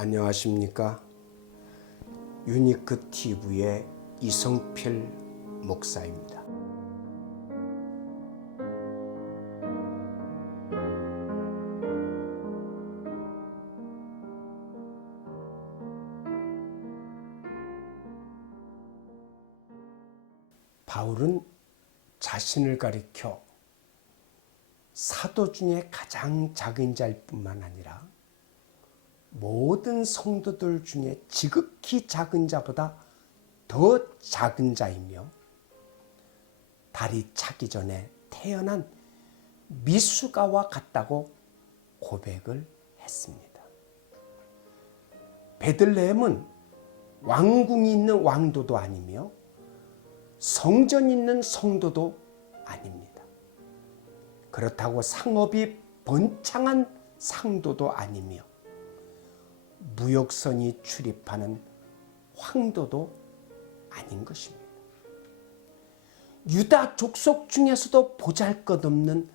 안녕하십니까? 유니크 TV의 이성필 목사입니다. 바울은 자신을 가리켜 사도 중에 가장 작은 자일 뿐만 아니라 모든 성도들 중에 지극히 작은 자보다 더 작은 자이며 달이 차기 전에 태어난 미숙아와 같다고 고백을 했습니다. 베들레헴은 왕궁이 있는 왕도도 아니며 성전이 있는 성도도 아닙니다. 그렇다고 상업이 번창한 상도도 아니며 무역선이 출입하는 황도도 아닌 것입니다. 유다 족속 중에서도 보잘것없는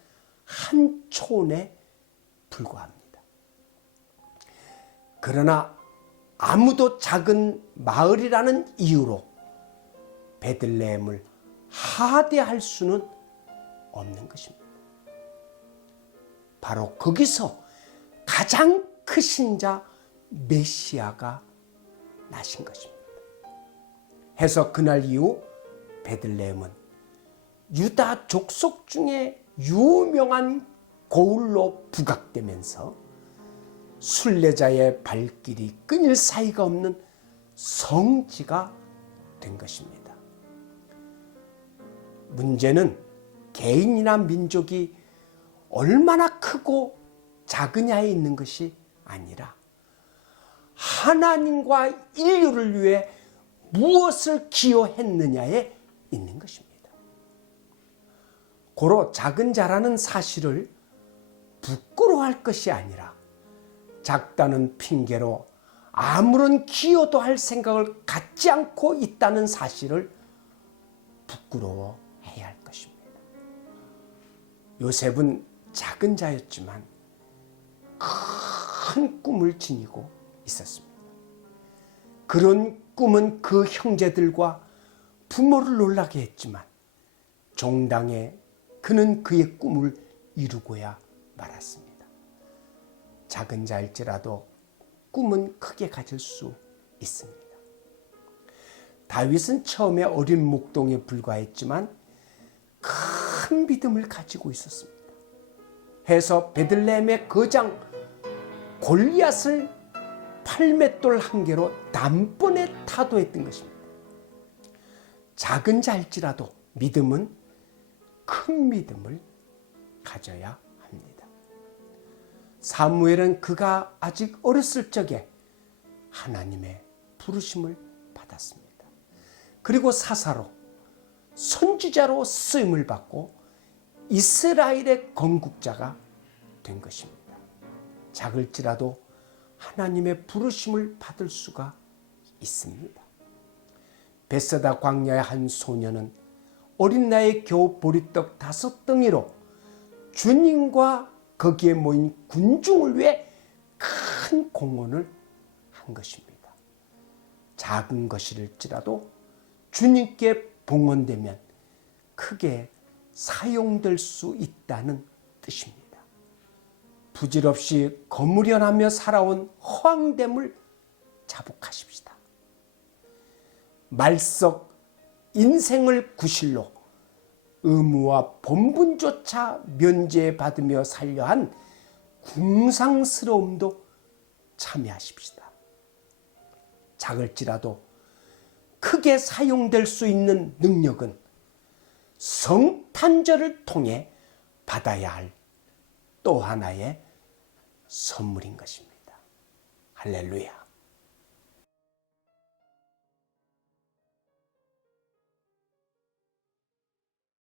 한 촌에 불과합니다. 그러나 아무도 작은 마을이라는 이유로 베들레헴을 하대할 수는 없는 것입니다. 바로 거기서 가장 크신 자 메시아가 나신 것입니다. 해서 그날 이후 베들레헴은 유다 족속 중에 유명한 고을로 부각되면서 순례자의 발길이 끊일 사이가 없는 성지가 된 것입니다. 문제는 개인이나 민족이 얼마나 크고 작으냐에 있는 것이 아니라 하나님과 인류를 위해 무엇을 기여했느냐에 있는 것입니다. 고로 작은 자라는 사실을 부끄러워할 것이 아니라 작다는 핑계로 아무런 기여도 할 생각을 갖지 않고 있다는 사실을 부끄러워해야 할 것입니다. 요셉은 작은 자였지만 큰 꿈을 지니고 있었습니다. 그런 꿈은 그 형제들과 부모를 놀라게 했지만 종당에 그는 그의 꿈을 이루고야 말았습니다. 작은 자일지라도 꿈은 크게 가질 수 있습니다. 다윗은 처음에 어린 목동에 불과했지만 큰 믿음을 가지고 있었습니다. 해서 베들레헴의 거장 골리앗을 팔맷돌 한 개로 단번에 타도했던 것입니다. 작은 자일지라도 믿음은 큰 믿음을 가져야 합니다. 사무엘은 그가 아직 어렸을 적에 하나님의 부르심을 받았습니다. 그리고 사사로 선지자로 쓰임을 받고 이스라엘의 건국자가 된 것입니다. 작을지라도 하나님의 부르심을 받을 수가 있습니다. 벳세다 광야의 한 소녀는 어린 나이에 겨우 보리떡 5덩이로 주님과 거기에 모인 군중을 위해 큰 공헌을 한 것입니다. 작은 것일지라도 주님께 봉헌되면 크게 사용될 수 있다는 뜻입니다. 부질없이 거무련하며 살아온 허황됨을 자복하십시다. 말석 인생을 구실로 의무와 본분조차 면제받으며 살려한 궁상스러움도 참여하십시다. 작을지라도 크게 사용될 수 있는 능력은 성탄절을 통해 받아야 할 또 하나의 선물인 것입니다. 할렐루야.